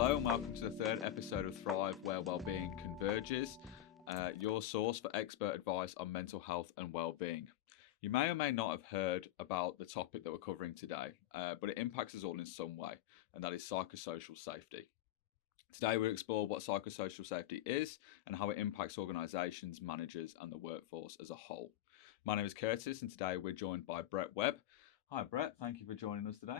Hello and welcome to the third episode of Thrive, where wellbeing converges, your source for expert advice on mental health and wellbeing. You may or may not have heard about the topic that we're covering today, but it impacts us all in some way, and that is psychosocial safety. Today we'll explore what psychosocial safety is and how it impacts organisations, managers and the workforce as a whole. My name is Curtis and today we're joined by Brett Webb. Hi Brett, thank you for joining us today.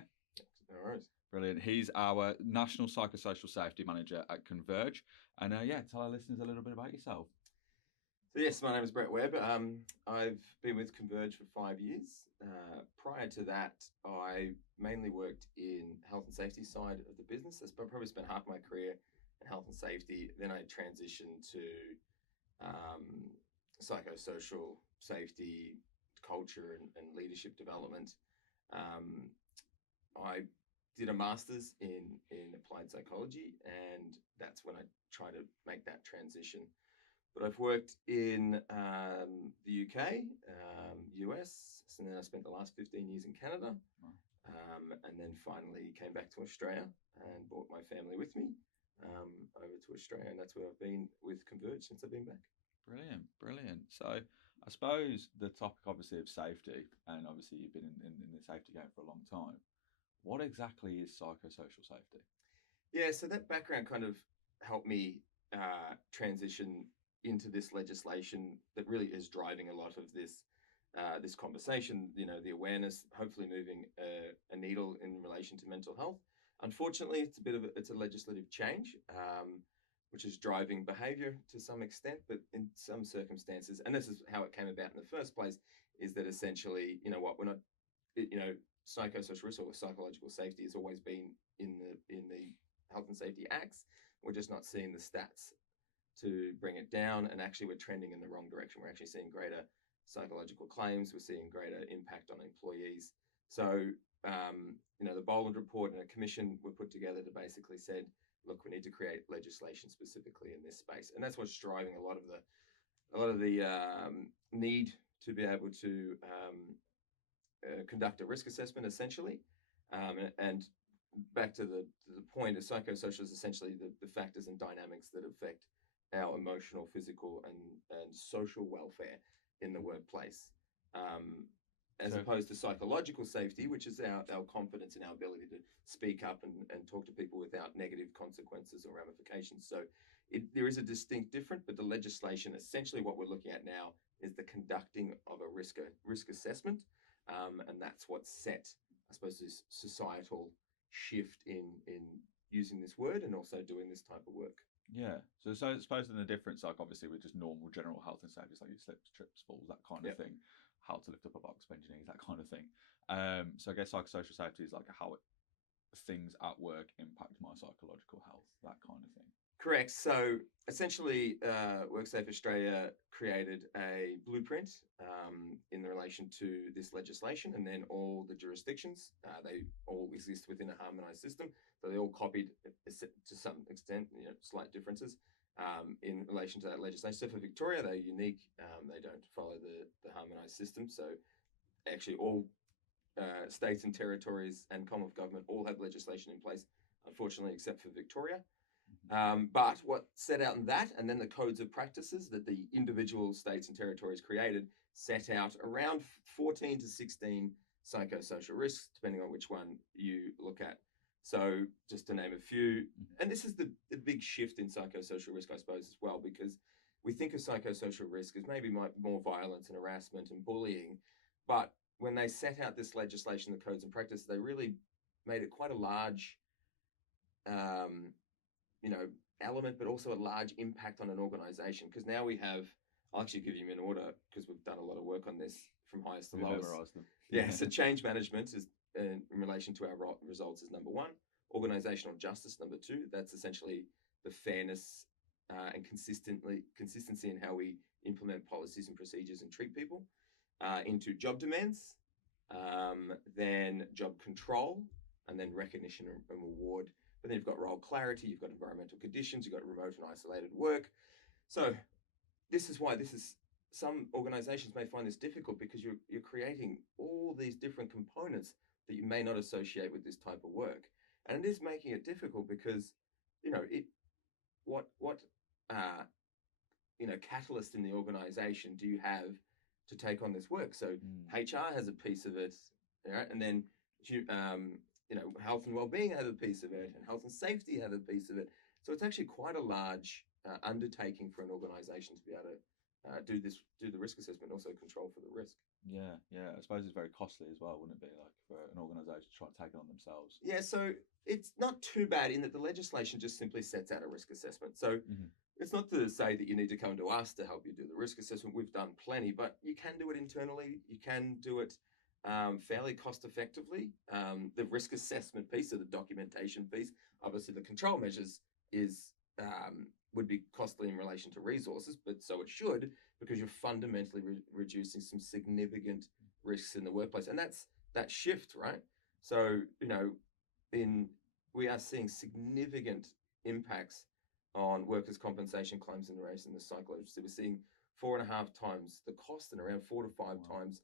No worries. Brilliant. He's our National Psychosocial Safety Manager at Converge. And tell our listeners a little bit about yourself. So yes, my name is Brett Webb. I've been with Converge for 5 years. Prior to that, I mainly worked in health and safety side of the business. I probably spent half my career in health and safety. Then I transitioned to psychosocial safety, culture and leadership development. I did a master's in applied psychology, and that's when I tried to make that transition. But I've worked in the UK, US, and then I spent the last 15 years in Canada, and then finally came back to Australia and brought my family with me over to Australia, and that's where I've been with Converge since I've been back. Brilliant. So I suppose the topic obviously of safety, and obviously you've been in the safety game for a long time. What exactly is psychosocial safety? Yeah, so that background kind of helped me transition into this legislation that really is driving a lot of this this conversation. You know, the awareness, hopefully moving a needle in relation to mental health. Unfortunately, it's a legislative change, which is driving behaviour to some extent, but in some circumstances, and this is how it came about in the first place, is that essentially, we're not, psychosocial risk or psychological safety has always been in the Health and Safety Acts. We're just not seeing the stats to bring it down, and actually we're trending in the wrong direction. We're actually seeing greater psychological claims. We're seeing greater impact on employees. So, the Boland report and a commission were put together to basically said, look, we need to create legislation specifically in this space, and that's what's driving a lot of the need to be able to conduct a risk assessment, essentially. And back to the point, of psychosocial is essentially the factors and dynamics that affect our emotional, physical, and social welfare in the workplace. As opposed to psychological safety, which is our confidence in our ability to speak up and talk to people without negative consequences or ramifications. So there is a distinct difference, but the legislation, essentially what we're looking at now is the conducting of a risk assessment. And that's what set, I suppose, this societal shift in using this word and also doing this type of work. Yeah. So I suppose the difference, like obviously with just normal general health and safety, like your slips, trips, falls, that kind of thing, how to lift up a box, bend your knees, that kind of thing. So I guess psychosocial safety is like how things at work impact my psychological health, that kind of thing. Correct. So essentially, WorkSafe Australia created a blueprint in relation to this legislation, and then all the jurisdictions, they all exist within a harmonised system. So they all copied to some extent, slight differences in relation to that legislation. So for Victoria, they're unique. They don't follow the harmonised system. So actually all states and territories and Commonwealth government all have legislation in place, unfortunately, except for Victoria. But what set out in that, and then the codes of practices that the individual states and territories created, set out around 14 to 16 psychosocial risks, depending on which one you look at. So just to name a few, and this is the big shift in psychosocial risk, I suppose, as well, because we think of psychosocial risk as maybe more violence and harassment and bullying. But when they set out this legislation, the codes and practices, they really made it quite a large element, but also a large impact on an organization. Because now we have, I'll actually give you in order because we've done a lot of work on this from highest to lowest. Yeah, so change management is in relation to our results is number one. Organizational justice, number two. That's essentially the fairness and consistency in how we implement policies and procedures and treat people. Into job demands, then job control, and then recognition and reward. But then you've got role clarity, you've got environmental conditions, you've got remote and isolated work. So this is why some organizations may find this difficult, because you're creating all these different components that you may not associate with this type of work. And it is making it difficult because it what uh, catalyst in the organization do you have to take on this work? So Mm. HR has a piece of it, right? And then health and well-being have a piece of it, and health and safety have a piece of it. So it's actually quite a large undertaking for an organization to be able to do the risk assessment, also control for the risk. Yeah, yeah. I suppose it's very costly as well, wouldn't it be? Like for an organisation to try and take it on themselves. Yeah, so it's not too bad in that the legislation just simply sets out a risk assessment. So Mm-hmm. it's not to say that you need to come to us to help you do the risk assessment. We've done plenty, but you can do it internally. You can do it fairly cost effectively. The risk assessment piece, or the documentation piece, obviously the control measures is would be costly in relation to resources, but so it should, because you're fundamentally reducing some significant risks in the workplace, and that's that shift, right? So in we are seeing significant impacts on workers' compensation claims in relation to the psychology. So we're seeing 4.5 times the cost and around 4 to 5 Wow. times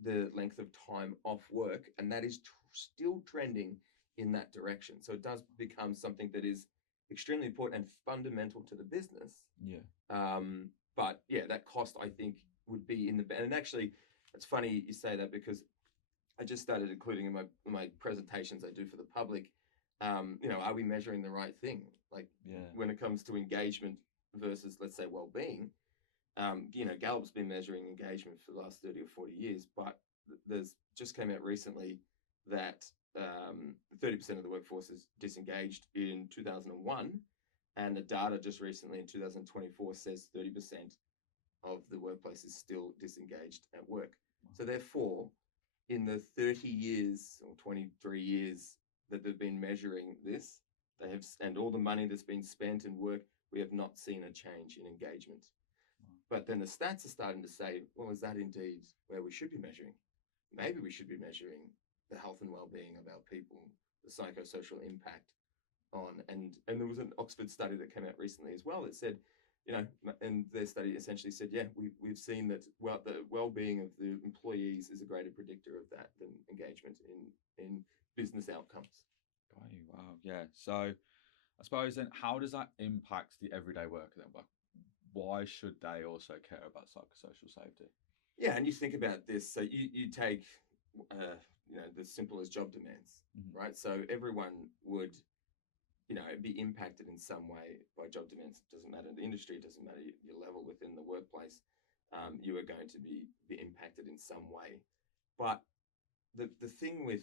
the length of time off work, and that is still trending in that direction. So it does become something that is extremely important and fundamental to the business. Yeah. But yeah, that cost I think would be in the and actually, it's funny you say that, because I just started including in my presentations I do for the public. Are we measuring the right thing? Like Yeah. when it comes to engagement versus, let's say, well-being. Gallup's been measuring engagement for the last 30 or 40 years, but there's just came out recently that 30% of the workforce is disengaged in 2001, and the data just recently in 2024 says 30% of the workplace is still disengaged at work. So therefore, in the 30 years or 23 years that they've been measuring this, and all the money that's been spent in work, we have not seen a change in engagement. But then the stats are starting to say, well, is that indeed where we should be measuring? Maybe we should be measuring the health and well-being of our people, the psychosocial impact on, and there was an Oxford study that came out recently as well that said, and their study essentially said, yeah, we've seen that the well-being of the employees is a greater predictor of that than engagement in business outcomes. Got you. Wow. Yeah. So I suppose then, how does that impact the everyday worker then? Like, why should they also care about psychosocial safety? Yeah, and you think about this. So you take, the simple as job demands, Mm-hmm. right? So everyone would, be impacted in some way by job demands. It doesn't matter the industry, it doesn't matter your level within the workplace. You are going to be impacted in some way. But the thing with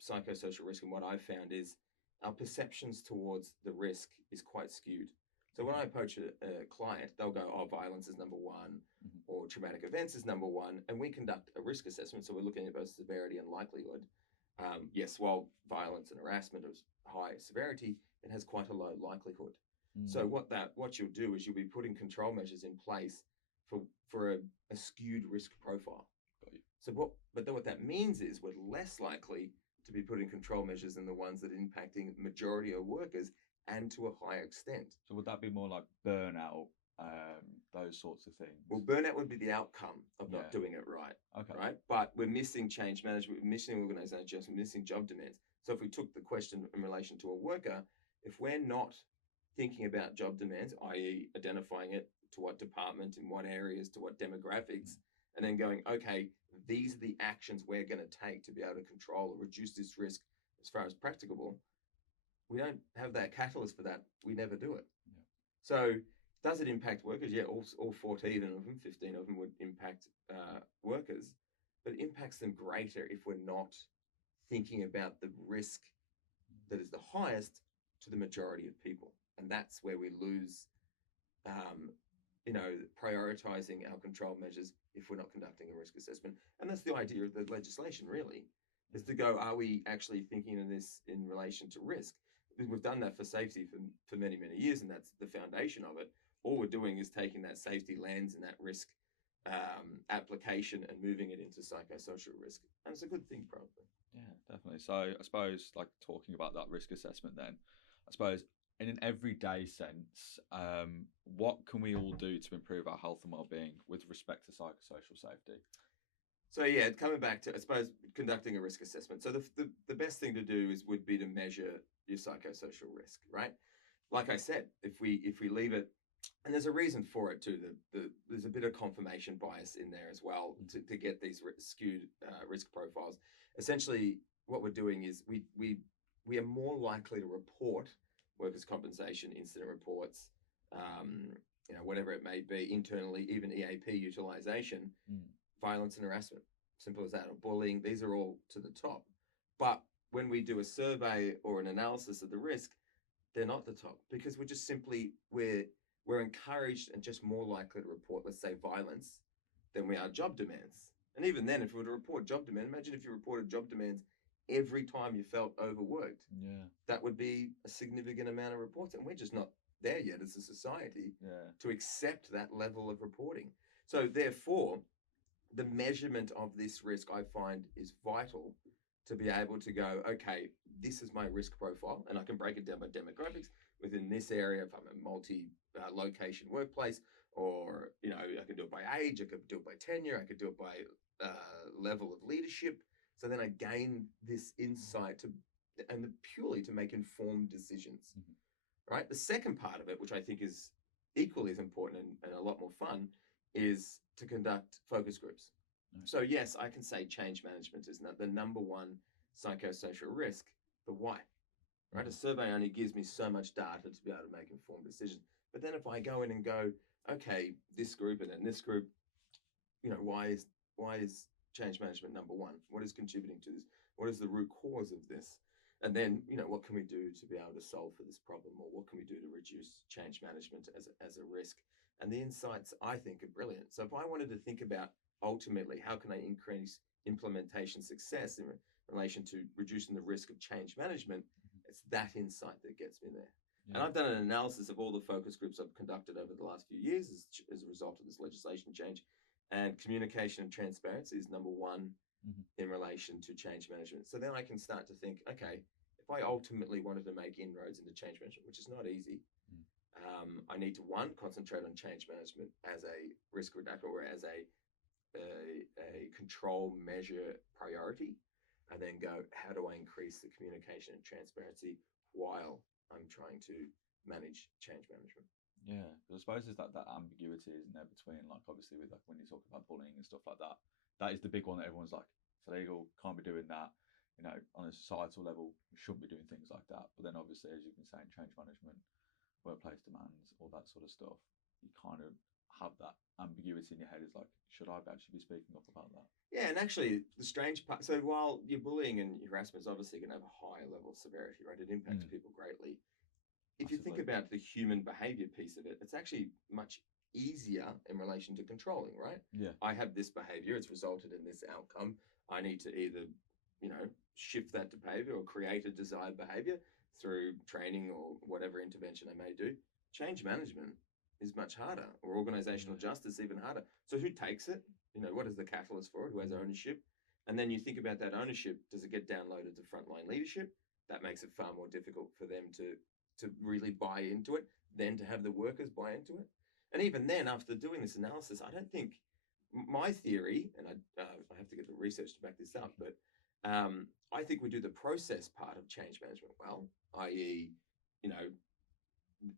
psychosocial risk and what I've found is our perceptions towards the risk is quite skewed. So when I approach a client, they'll go, oh, violence is number one, Mm-hmm. or traumatic events is number one, and we conduct a risk assessment. So we're looking at both severity and likelihood. Yes, while violence and harassment is high severity, it has quite a low likelihood. Mm. So what you'll do is you'll be putting control measures in place for a skewed risk profile. Got you. But then what that means is we're less likely to be putting control measures in the ones that are impacting majority of workers and to a higher extent. So would that be more like burnout, those sorts of things? Well, burnout would be the outcome of Yeah. not doing it right. Okay. Right? But we're missing change management, we're missing organization, we're missing job demands. So if we took the question in relation to a worker, if we're not thinking about job demands, i.e., identifying it to what department, in what areas, to what demographics, and then going, okay, these are the actions we're going to take to be able to control or reduce this risk as far as practicable. We don't have that catalyst for that. We never do it. Yeah. So does it impact workers? Yeah, all 14 of them, 15 of them would impact workers, but it impacts them greater if we're not thinking about the risk that is the highest to the majority of people. And that's where we lose, prioritizing our control measures if we're not conducting a risk assessment. And that's the idea of the legislation, really, is to go, are we actually thinking of this in relation to risk? We've done that for safety for many, many years, and that's the foundation of it. All we're doing is taking that safety lens and that risk application and moving it into psychosocial risk. And it's a good thing, probably. Yeah, definitely. So I suppose, like talking about that risk assessment, then I suppose in an everyday sense, what can we all do to improve our health and well-being with respect to psychosocial safety? So yeah, coming back to, I suppose, conducting a risk assessment. So the best thing to do would be to measure your psychosocial risk, right? like I said, if we leave it, and there's a reason for it too. There's a bit of confirmation bias in there as well to get these skewed risk profiles. Essentially, what we're doing is we are more likely to report workers' compensation incident reports, um, whatever it may be internally, even EAP utilization, violence and harassment, simple as that, or bullying. These are all to the top. But when we do a survey or an analysis of the risk, they're not the top because we're just simply we're encouraged and just more likely to report, let's say, violence than we are job demands. And even then, if we were to report job demand, imagine if you reported job demands every time you felt overworked. Yeah. That would be a significant amount of reports, and we're just not there yet as a society to accept that level of reporting. So therefore, the measurement of this risk, I find, is vital to be able to go, okay, this is my risk profile, and I can break it down by demographics within this area. If I'm a multi-location workplace, or I could do it by age, I could do it by tenure, I could do it by level of leadership. So then I gain this insight and purely to make informed decisions. Right. The second part of it, which I think is equally as important and a lot more fun, is to conduct focus groups. So yes, I can say change management is not the number one psychosocial risk, but why? Right? A survey only gives me so much data to be able to make informed decisions. But then if I go in and go, okay, this group and then this group, why is change management number one? What is contributing to this? What is the root cause of this? And then, what can we do to be able to solve for this problem, or what can we do to reduce change management as a risk? And the insights, I think, are brilliant. So if I wanted to think about ultimately how can I increase implementation success in relation to reducing the risk of change management, it's that insight that gets me there. And I've done an analysis of all the focus groups I've conducted over the last few years as a result of this legislation change. And communication and transparency is number one in relation to change management. So then I can start to think, okay, if I ultimately wanted to make inroads into change management, which is not easy, I need to, one, concentrate on change management as a risk reduction or as a control measure priority, and then go, how do I increase the communication and transparency while I'm trying to manage change management? Yeah, I suppose there's that ambiguity, isn't there, between, like, obviously with, like, when you talk about bullying and stuff like that, that is the big one that everyone's like, it's illegal, can't be doing that. On a societal level, we shouldn't be doing things like that. But then obviously, as you've been saying, change management, workplace demands, all that sort of stuff, you kind of have that ambiguity in your head. It's like, should I actually be speaking up about that? Yeah, and actually, the strange part, so while your bullying and your harassment is obviously going to have a higher level of severity, right? It impacts people greatly. If you think about the human behavior piece of it, it's actually much easier in relation to controlling, right? Yeah. I have this behavior, it's resulted in this outcome. I need to either, shift that behavior or create a desired behavior through training or whatever intervention I may do. Change management is much harder, or organizational justice even harder. So who takes it? What is the catalyst for it? Who has ownership? And then you think about that ownership. Does it get downloaded to frontline leadership? That makes it far more difficult for them to really buy into it, then to have the workers buy into it. And even then, after doing this analysis, I don't think my theory, and I have to get the research to back this up, but I think we do the process part of change management well, i.e.,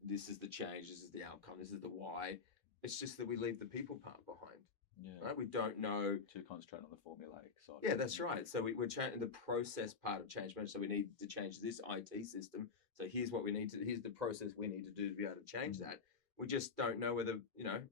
this is the change, this is the outcome, this is the why. It's just that we leave the people part behind. Yeah. Right? We don't know. Too concentrated on the formulaic side. Yeah, that's right. So we're changing the process part of change management. So we need to change this IT system. So here's what we need to, here's the process we need to do to be able to change that. We just don't know whether,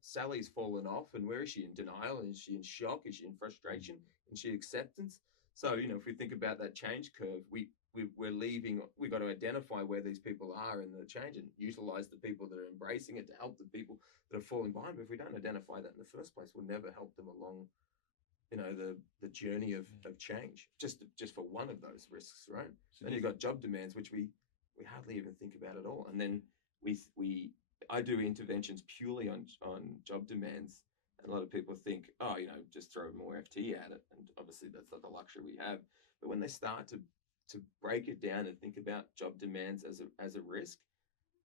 Sally's fallen off, and where is she? In denial? Is she in shock? Is she in frustration? Is she acceptance? So, if we think about that change curve, we're leaving, we've got to identify where these people are in the change and utilize the people that are embracing it to help the people that are falling behind. But if we don't identify that in the first place, we'll never help them along, the journey of change, just for one of those risks, right? So then you've got job demands, which we hardly even think about at all. And then I do interventions purely on job demands. And a lot of people think, oh, just throw more FT at it. And obviously that's not the luxury we have. But when they start to break it down and think about job demands as a risk,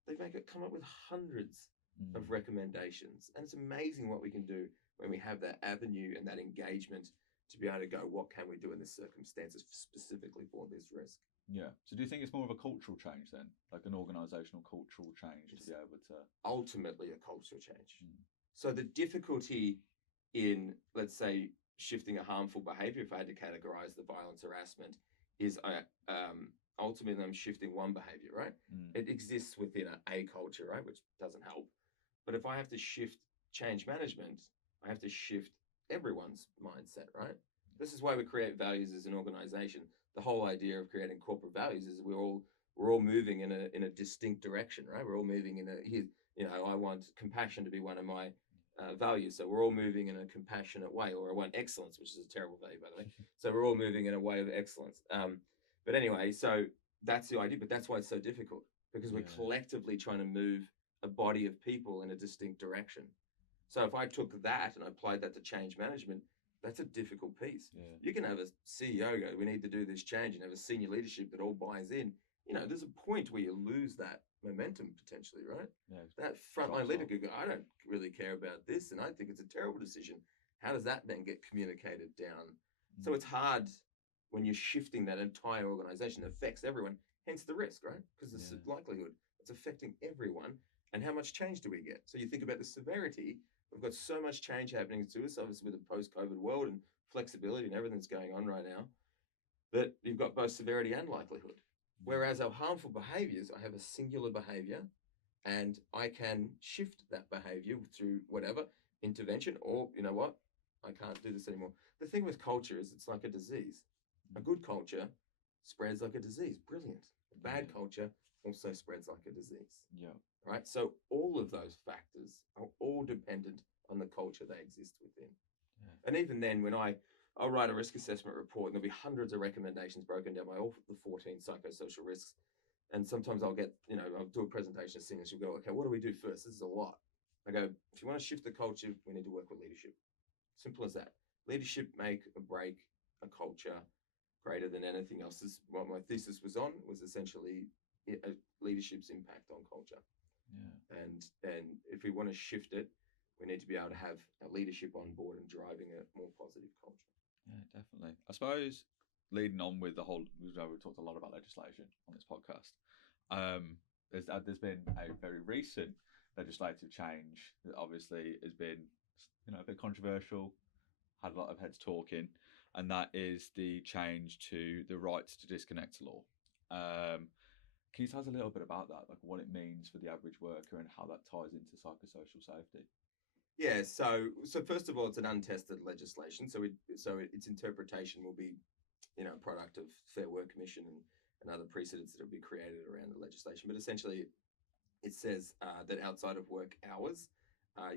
they come up with hundreds of recommendations. And it's amazing what we can do when we have that avenue and that engagement to be able to go, what can we do in this circumstances specifically for this risk? Yeah. So do you think it's more of a cultural change then, like an organisational cultural change to It's be able to? ultimately a cultural change. Mm. So the difficulty in, let's say, shifting a harmful behavior, if I had to categorize the violence harassment, is ultimately I'm shifting one behavior, right? Mm. It exists within a culture, right, which doesn't help. But if I have to shift change management, I have to shift everyone's mindset, right? This is why we create values as an organization. The whole idea of creating corporate values is we're all moving in a distinct direction, right? We're all moving in a I want compassion to be one of my values. So we're all moving in a compassionate way, or I want excellence, which is a terrible value, by the way. So we're all moving in a way of excellence. But anyway, so that's the idea. But that's why it's so difficult because we're Yeah. collectively trying to move a body of people in a distinct direction. So if I took that and I applied that to change management, that's a difficult piece. Yeah. You can have a CEO go, we need to do this change, and have a senior leadership that all buys in. There's a point where you lose that momentum potentially, right? Yeah. That Drops frontline leader off. could go, I don't really care about this, and I think it's a terrible decision. How does that then get communicated down? So Mm. it's hard when you're shifting that entire organization. It affects everyone, hence the risk, right? Because the Yeah. likelihood it's affecting everyone. And how much change do we get? So you think about the severity. We've got so much change happening to us, obviously with the post-COVID world and flexibility and everything that's going on right now, that you've got both severity and likelihood. Mm. Whereas our harmful behaviors, I have a singular behavior and I can shift that behavior through whatever intervention, or you know what, I can't do this anymore. The thing with culture is it's like a disease. A Mm. good culture spreads like a disease. Brilliant. A bad Yeah. culture also spreads like a disease. Yeah. Right? So all of those factors are all dependent on the culture they exist within. Yeah. And even then, when I'll write a risk assessment report, and there'll be hundreds of recommendations broken down by all the 14 psychosocial risks. And sometimes I'll do a presentation to seniors. You'll go, okay, what do we do first? This is a lot. I go, if you want to shift the culture, we need to work with leadership. Simple as that. Leadership make or break a culture greater than anything else. This, what my thesis was essentially leadership's impact on culture. Yeah. And if we want to shift it, we need to be able to have our leadership on board and driving a more positive culture. Yeah, definitely. I suppose leading on with the whole, we've talked a lot about legislation on this podcast. There's been a very recent legislative change that obviously has been, a bit controversial, had a lot of heads talking, and that is the change to the right to disconnect law. Can you tell us a little bit about that, like what it means for the average worker and how that ties into psychosocial safety? Yeah, so first of all, it's an untested legislation, so its interpretation will be, a product of Fair Work Commission and other precedents that will be created around the legislation. But essentially, it says that outside of work hours,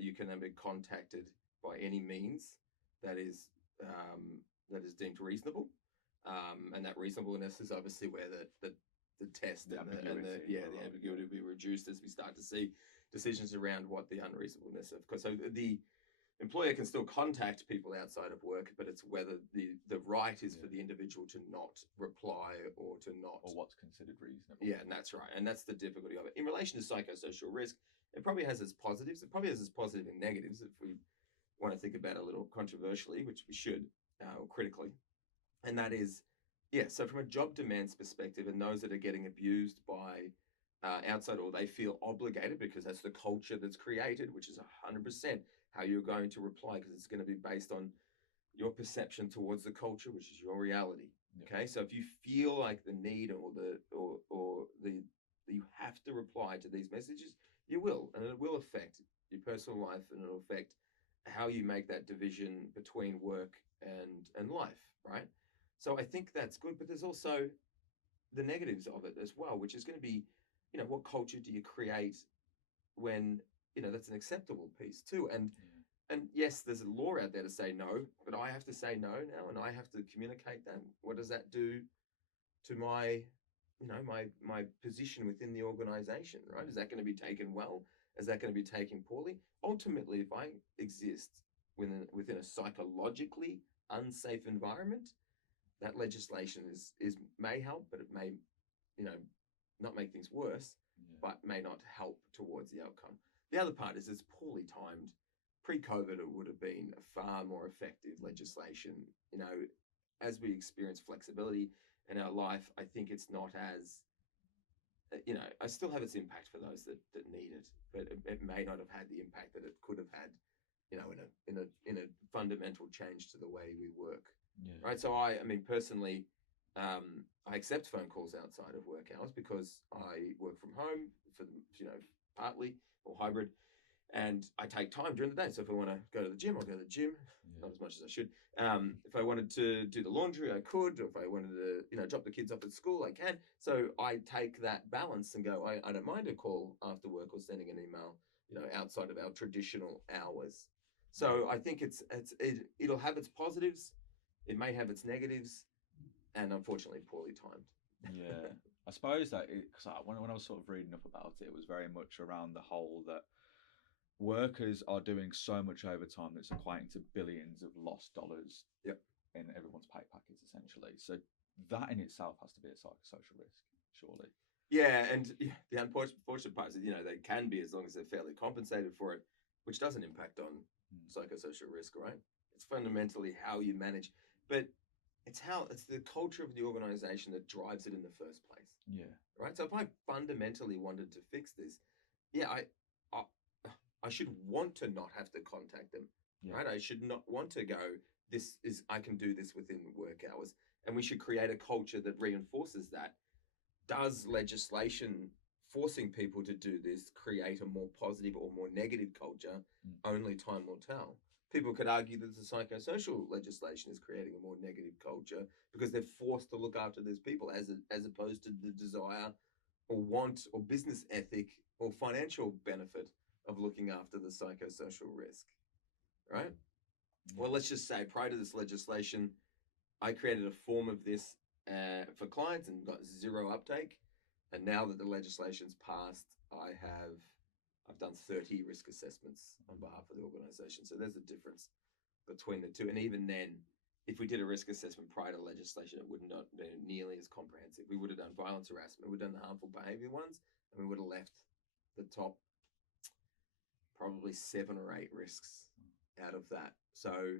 you can then be contacted by any means that is deemed reasonable, and that reasonableness is obviously where the test The and ambiguity. the ambiguity will be reduced as we start to see decisions around what the unreasonableness of. Because so the employer can still contact people outside of work, but it's whether the right is for the individual to not reply or to not, or what's considered reasonable. Yeah, and that's right, and that's the difficulty of it. In relation to psychosocial risk, it probably has its positives. It probably has its positive and negatives if we want to think about it a little controversially, which we should, or critically. And that is, yeah, so from a job demands perspective, and those that are getting abused by outside, or they feel obligated because that's the culture that's created, which is 100% how you're going to reply, because it's going to be based on your perception towards the culture, which is your reality. Yeah. Okay, so if you feel like the need or the you have to reply to these messages, you will, and it will affect your personal life, and it'll affect how you make that division between work and life, right? So I think that's good, but there's also the negatives of it as well, which is going to be, what culture do you create when, that's an acceptable piece too. And yes, there's a law out there to say no, but I have to say no now, and I have to communicate that. What does that do to my, my position within the organization, right? Is that going to be taken well? Is that going to be taken poorly? Ultimately, if I exist within a psychologically unsafe environment, that legislation is may help, but it may, you know, not make things worse, but may not help towards the outcome. The other part is it's poorly timed. Pre-COVID, it would have been a far more effective legislation. As we experience flexibility, in our life, I think it's not as, I still have its impact for those that need it, but it may not have had the impact that it could have had, in a fundamental change to the way we work. Yeah. Right. So I mean, personally, I accept phone calls outside of work hours because I work from home for, partly or hybrid, and I take time during the day. So if I want to go to the gym, I'll go to the gym, Yeah. not as much as I should. If I wanted to do the laundry, I could. Or if I wanted to, drop the kids off at school, I can. So I take that balance and go, I don't mind a call after work or sending an email, outside of our traditional hours. So I think it'll have its positives. It may have its negatives, and unfortunately, poorly timed. Yeah, I suppose that because when I was sort of reading up about it, it was very much around the whole that workers are doing so much overtime that's equating to billions of lost dollars Yep. in everyone's pay packets, essentially. So that in itself has to be a psychosocial risk, surely. Yeah, and the unfortunate part is that, they can be as long as they're fairly compensated for it, which doesn't impact on psychosocial risk, right? It's fundamentally how you manage, but it's the culture of the organization that drives it in the first place. Yeah. Right. So if I fundamentally wanted to fix this, yeah, I, I should want to not have to contact them. Yeah. Right. I should not want to go, I can do this within work hours. And we should create a culture that reinforces that. Does legislation forcing people to do this create a more positive or more negative culture? Only time will tell. People could argue that the psychosocial legislation is creating a more negative culture because they're forced to look after these people as opposed to the desire or want or business ethic or financial benefit of looking after the psychosocial risk, right? Well, let's just say prior to this legislation, I created a form of this for clients and got zero uptake. And now that the legislation's passed, I've done 30 risk assessments on behalf of the organization. So there's a difference between the two. And even then, if we did a risk assessment prior to legislation, it would not be nearly as comprehensive. We would have done violence harassment, we would have done the harmful behavior ones, and we would have left the top probably 7 or 8 risks out of that. So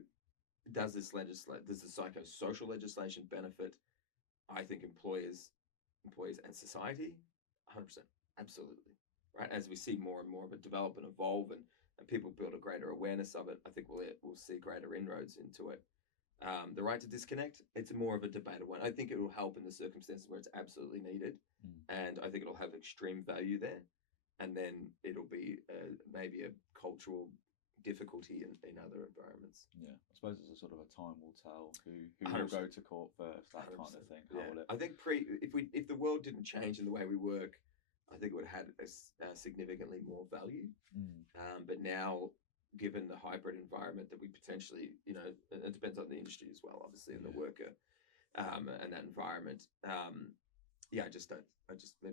does the psychosocial legislation benefit, I think, employers and society? 100%, absolutely. Right, as we see more and more of it develop and evolve, and people build a greater awareness of it, I think we'll see greater inroads into it. The right to disconnect, it's more of a debated one. I think it will help in the circumstances where it's absolutely needed, and I think it'll have extreme value there. And then it'll be maybe a cultural difficulty in other environments. Yeah, I suppose it's a sort of a time will tell who will go to court first, that 100%. Kind of thing. How will it? I think if the world didn't change in the way we work, I think it would have had a significantly more value. But now, given the hybrid environment that we potentially, it depends on the industry as well, obviously, and the worker and that environment. I just don't.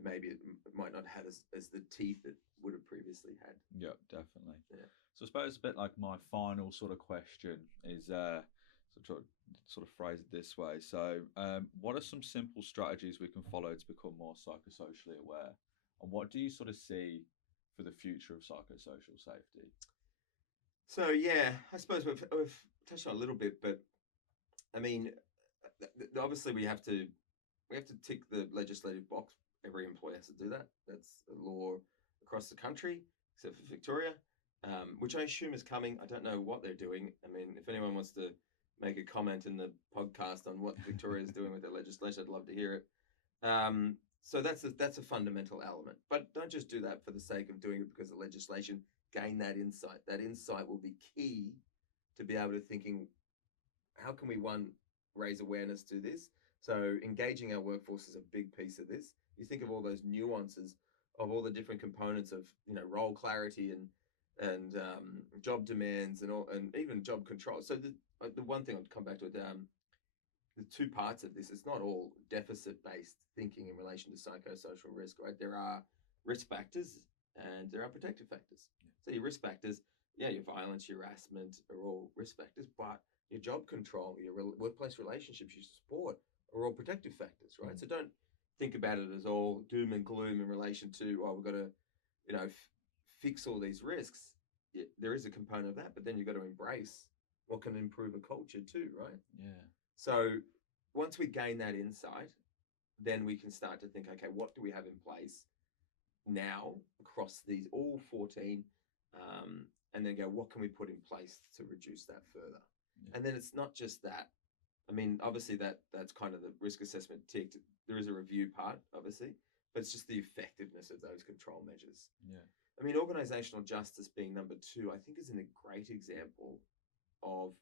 Maybe it might not have as the teeth it would have previously had. Yeah, definitely. Yeah. So I suppose a bit like my final sort of question is sort of phrase it this way. So, what are some simple strategies we can follow to become more psychosocially aware, and what do you sort of see for the future of psychosocial safety? So yeah, I suppose we've touched on a little bit, but I mean, obviously we have to tick the legislative box. Every employer has to do that. That's a law across the country, except for Victoria, which I assume is coming. I don't know what they're doing. I mean, if anyone wants to make a comment in the podcast on what Victoria is doing with their legislation, I'd love to hear it. So that's a fundamental element. But don't just do that for the sake of doing it because of legislation. Gain that insight. That insight will be key to be able to thinking, how can we, one, raise awareness to this? So engaging our workforce is a big piece of this. You think of all those nuances of all the different components of role clarity and job demands and even job control. So the one thing I'd come back to it, the 2 parts of this, it's not all deficit-based thinking in relation to psychosocial risk, right? There are risk factors and there are protective factors. So your risk factors, your violence, your harassment are all risk factors, but your job control, your workplace relationships, your support are all protective factors, right? So don't think about it as all doom and gloom in relation to, we've got to, fix all these risks. There is a component of that, but then you've got to embrace what can improve a culture too, right? Yeah. So once we gain that insight, then we can start to think, okay, what do we have in place now across these all 14, and then go, what can we put in place to reduce that further? Yeah. And then it's not just that. I mean, obviously that's kind of the risk assessment ticked. There is a review part, obviously, but it's just the effectiveness of those control measures. Yeah. I mean, organizational justice being number two, I think is a great example of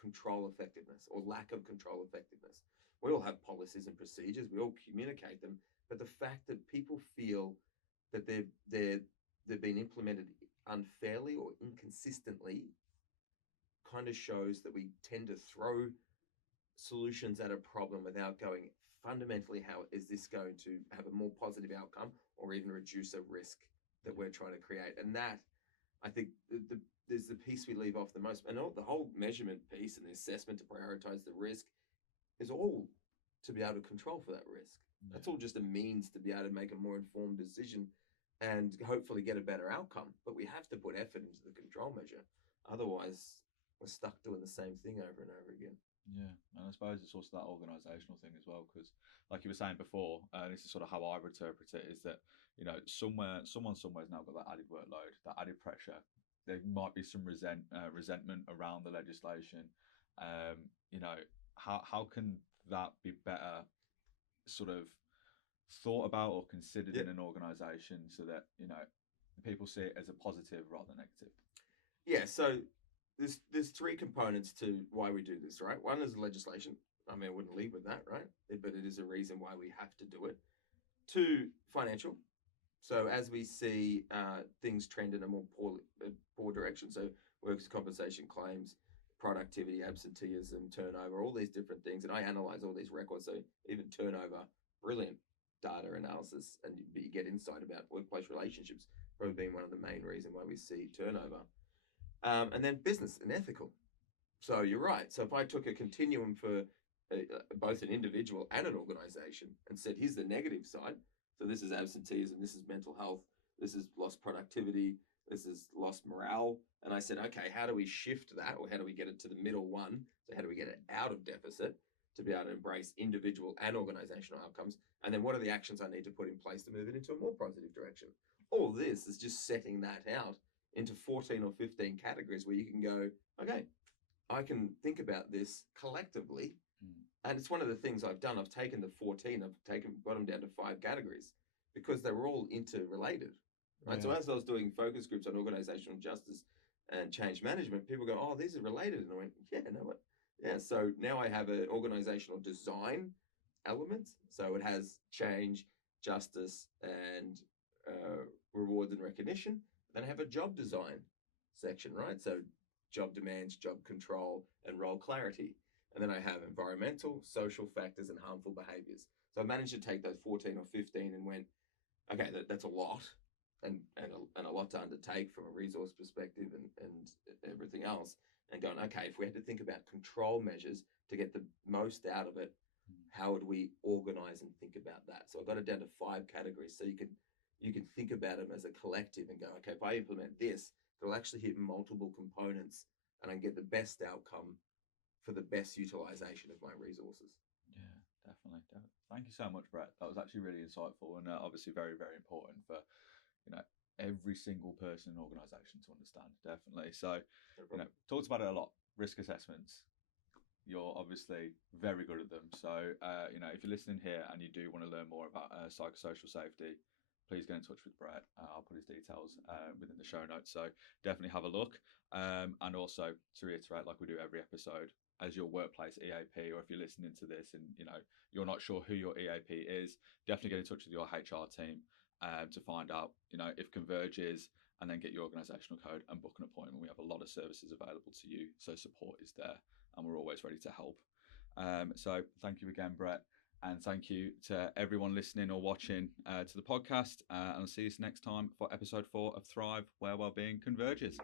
control effectiveness or lack of control effectiveness. We all have policies and procedures, we all communicate them, but the fact that people feel that they've been implemented unfairly or inconsistently kind of shows that we tend to throw solutions at a problem without going fundamentally, how is this going to have a more positive outcome or even reduce a risk that we're trying to create? And that, I think, there's the piece we leave off the most. And the whole measurement piece and the assessment to prioritize the risk is all to be able to control for that risk. Yeah. That's all just a means to be able to make a more informed decision and hopefully get a better outcome. But we have to put effort into the control measure. Otherwise, we're stuck doing the same thing over and over again. Yeah, and I suppose it's also that organisational thing as well, because, like you were saying before, this is sort of how I would interpret it: is that someone somewhere's now got that added workload, that added pressure. There might be some resentment around the legislation. How can that be better, sort of thought about or considered in an organisation so that people see it as a positive rather than negative? Yeah, so there's three components to why we do this, right? One is legislation. I mean, I wouldn't lead with that, right? But it is a reason why we have to do it. Two, financial. So as we see things trend in a more poor direction, so workers' compensation claims, productivity, absenteeism, turnover, all these different things, and I analyze all these records. So even turnover, brilliant data analysis, and you get insight about workplace relationships, probably being one of the main reasons why we see turnover. And then business and ethical. So you're right. So if I took a continuum for both an individual and an organization and said, here's the negative side. So this is absenteeism, this is mental health, this is lost productivity, this is lost morale. And I said, okay, how do we shift that, or how do we get it to the middle one? So how do we get it out of deficit to be able to embrace individual and organizational outcomes? And then what are the actions I need to put in place to move it into a more positive direction? All this is just setting that out into 14 or 15 categories where you can go, okay, I can think about this collectively. And it's one of the things I've done. I've taken the 14, got them down to 5 categories because they were all interrelated, right? Yeah. So as I was doing focus groups on organizational justice and change management, people go, oh, these are related. And I went, yeah, no, what? Yeah. So now I have an organizational design element. So it has change, justice, and rewards and recognition. Then I have a job design section, right? So job demands, job control, and role clarity. And then I have environmental, social factors, and harmful behaviors. So I managed to take those 14 or 15 and went, okay, that's a lot, and a lot to undertake from a resource perspective and everything else. And going, okay, if we had to think about control measures to get the most out of it, how would we organize and think about that? So I got it down to 5 categories. So you can think about them as a collective and go, okay, if I implement this, it'll actually hit multiple components and I can get the best outcome for the best utilization of my resources. Yeah, definitely. Thank you so much, Brett. That was actually really insightful and obviously very, very important for every single person and organisation to understand. Definitely. So, talked about it a lot. Risk assessments. You're obviously very good at them. So, if you're listening here and you do want to learn more about psychosocial safety, please get in touch with Brett. I'll put his details within the show notes. So definitely have a look. And also to reiterate, like we do every episode, as your workplace EAP, or if you're listening to this and you're not sure who your EAP is, definitely get in touch with your HR team to find out if Converge is, and then get your organisational code and book an appointment. We have a lot of services available to you, so support is there, and we're always ready to help. So thank you again, Brett. And thank you to everyone listening or watching to the podcast. And I'll see you next time for episode 4 of Thrive, where wellbeing converges.